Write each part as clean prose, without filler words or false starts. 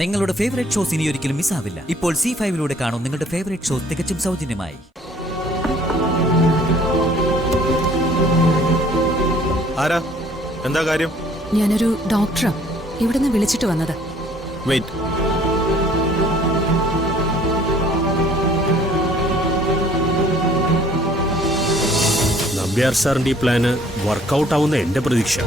നിങ്ങളുടെ favourite shows ഇനി ഒരിക്കലും മിസ്സാവില്ല. ഇപ്പോൾ C5-ലൂടെ കാണും നിങ്ങളുടെ ഫേവറേറ്റ് ഷോസ് തികച്ചും സൗജന്യമായി. ആരാ? എന്താ കാര്യം? ഞാനൊരു ഡോക്ടറാ. ഇവിടുന്ന് വിളിച്ചിട്ട് വന്നത്. വെയിറ്റ്. നമ്പ്യാർ സാറിന്റെ ഈ പ്ലാന് വർക്കൗട്ട് ആവുന്ന എന്റെ പ്രതീക്ഷ.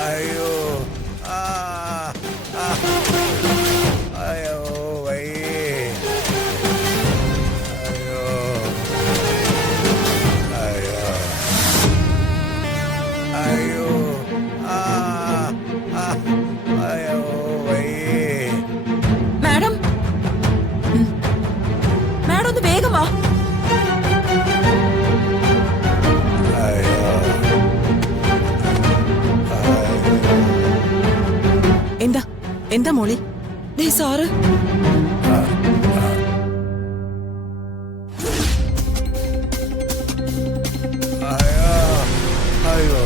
അയ്യോ അയ്യോ വയ്യേ അയ്യോ അയ്യോ അയ്യോ അയ്യോ വയ്യേ. മാഡം, മാഡം ഒന്ന് വേഗം വാ. എന്താ എന്താ മോളി? സാറ് അയ്യോ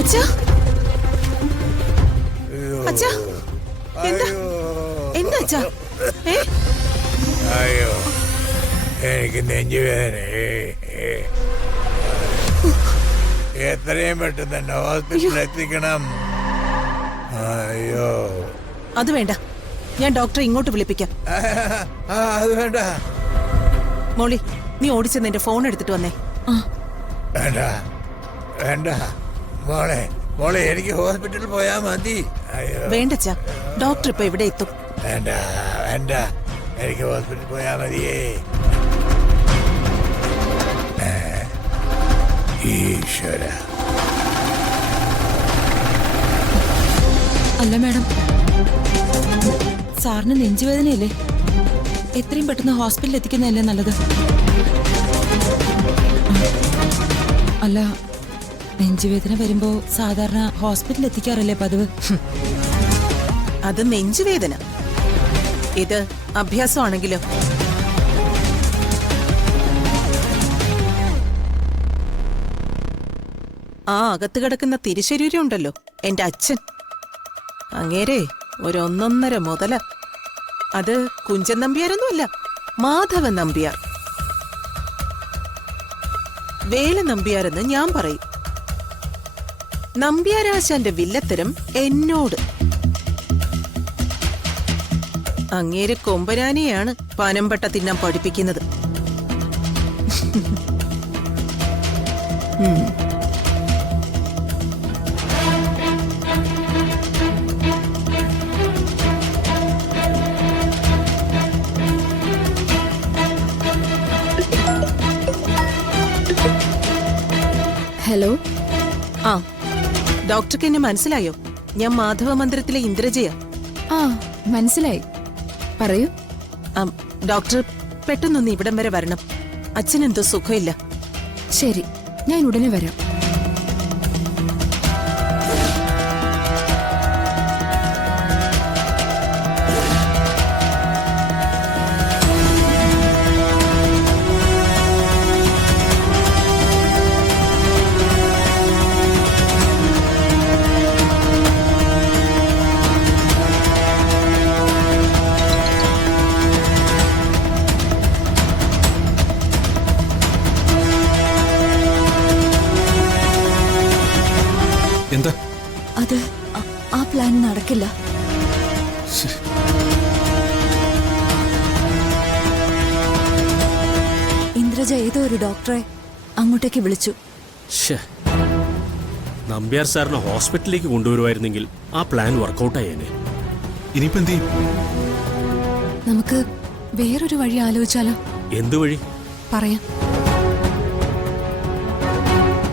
അച്ഛാ, അച്ഛാ, എന്താ എന്താ അച്ഛാ? അയ്യോ എനിക്ക് നെഞ്ചുവേദന. എത്രയും പെട്ടെന്ന് തന്നെ ഹോസ്പിറ്റലിൽ എത്തിക്കണം. അയ്യോ അത് വേണ്ട, ഞാൻ ഡോക്ടറെ ഇങ്ങോട്ട് വിളിപ്പിക്കാം. അത് വേണ്ട. മോളി, നീ ഓടിച്ചെന്ന് എന്റെ ഫോൺ എടുത്തിട്ട് വന്നേ. വേണ്ട വേണ്ട മോളെ, മോളെ എനിക്ക് ഹോസ്പിറ്റലിൽ പോയാ മതി. അയ്യോ വേണ്ടച്ചാ, ഡോക്ടർ ഇപ്പൊ ഇവിടെ എത്തും. വേണ്ട വേണ്ട, എനിക്ക് ഹോസ്പിറ്റലിൽ പോയാ മതിയേ. ഈശ്വര. അല്ല മാഡം, സാറിന് നെഞ്ചുവേദനയല്ലേ? എത്രയും പെട്ടെന്ന് ഹോസ്പിറ്റലിൽ എത്തിക്കുന്നതല്ലേ നല്ലത്? അല്ല, നെഞ്ചുവേദന വരുമ്പോ സാധാരണ ഹോസ്പിറ്റലിൽ എത്തിക്കാറല്ലേ പതിവ്? അത് നെഞ്ചുവേദന, ഇത് അഭ്യാസമാണെങ്കിലോ? ആ അകത്ത് കിടക്കുന്ന തിരിശരീരം ഉണ്ടല്ലോ, എന്റെ അച്ഛൻ, അങ്ങേരെ ഒരു ഒന്നൊന്നര മുതല. അത് കുഞ്ചൻ നമ്പ്യാരൊന്നുമല്ല, മാധവൻ നമ്പ്യാർ. വേല നമ്പ്യാരെന്ന് ഞാൻ പറയും. നമ്പ്യാരാശാന്റെ വില്ലത്തരം എന്നോട്. അങ്ങേരെ കൊമ്പനാനെയാണ് പനമ്പട്ട തിന്നാൻ പഠിപ്പിക്കുന്നത്. ഹലോ. ആ, ഡോക്ടർക്ക് എന്നെ മനസ്സിലായോ? ഞാൻ മാധവ മന്ദിരത്തിലെ ഇന്ദ്രജയ. ആ, മനസ്സിലായി. പറയൂ. ഡോക്ടർ, പെട്ടെന്നൊന്ന് ഇവിടം വരെ വരണം. അച്ഛനെന്തോ സുഖമില്ല. ശരി, ഞാൻ ഉടനെ വരാം. എന്താ? അത് ആ പ്ലാൻ നടക്കില്ല. ഇന്ദ്രജ ഏതോ ഒരു ഡോക്ടറെ അങ്ങോട്ടേക്ക് വിളിച്ചു. നമ്പ്യാർ സാറിനെ ഹോസ്പിറ്റലിലേക്ക് കൊണ്ടുവരുമായിരുന്നെങ്കിൽ ആ പ്ലാൻ വർക്കൗട്ട് ആയേനെ. ഇനിയിപ്പോ എന്ത് ചെയ്യും? നമുക്ക് വേറൊരു വഴി ആലോചിച്ചാലോ? എന്ത് വഴി? പറയാം.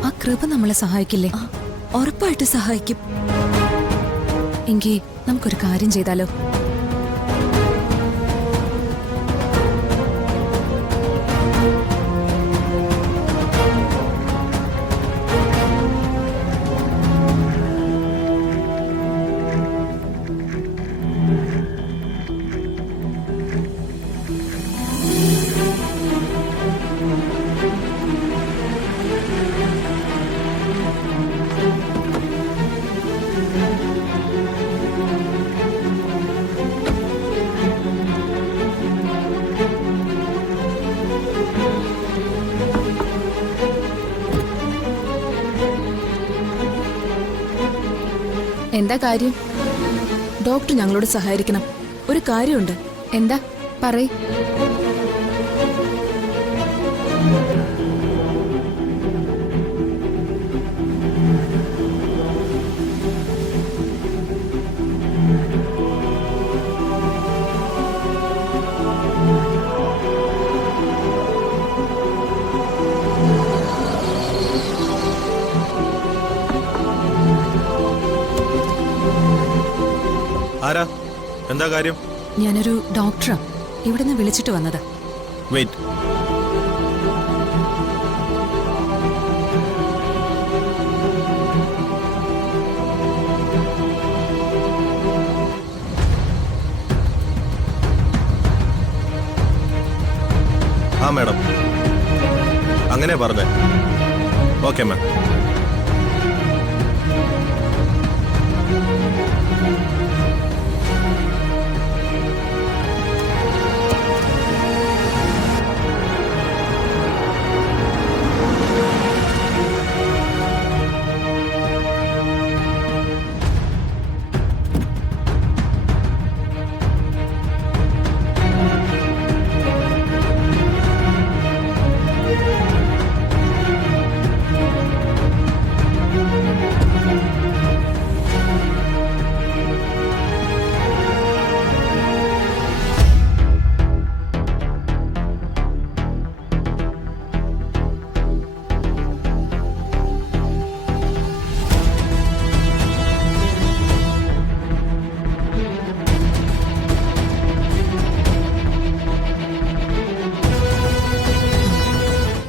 ആ കൃപ നമ്മളെ സഹായിക്കില്ലേ? ഉറപ്പായിട്ട് സഹായിക്കും. എങ്കിൽ നമുക്കൊരു കാര്യം ചെയ്താലോ? എന്താ കാര്യം? ഡോക്ടർ ഞങ്ങളോട് സഹായിക്കണം. ഒരു കാര്യമുണ്ട്. എന്താ പറയ്. ആരാ? എന്താ കാര്യം? ഞാനൊരു ഡോക്ടറാ. ഇവിടുന്ന് വിളിച്ചിട്ട് വന്നതാ. വെയിറ്റ്. ആ മാഡം, അങ്ങനെ പറഞ്ഞേ. Okay ma'am.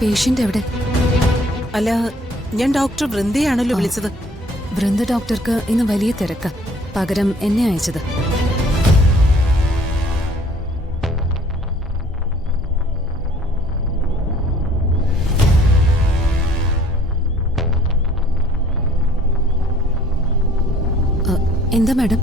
പേഷ്യന്റ് എവിടെ? അല്ല, ഞാൻ ഡോക്ടർ വൃന്ദയാണല്ലോ വിളിച്ചത്. വൃന്ദ ഡോക്ടർക്ക് ഇന്ന് വലിയ തിരക്ക. പകരം എന്നെ അയച്ചത്. എന്താ മാഡം?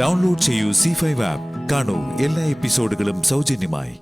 ഡൗൺലോഡ് ചെയ്യൂ C5 ആപ്പ്. കാണൂ എല്ലാ എപ്പിസോഡുകളും സൗജന്യമായി.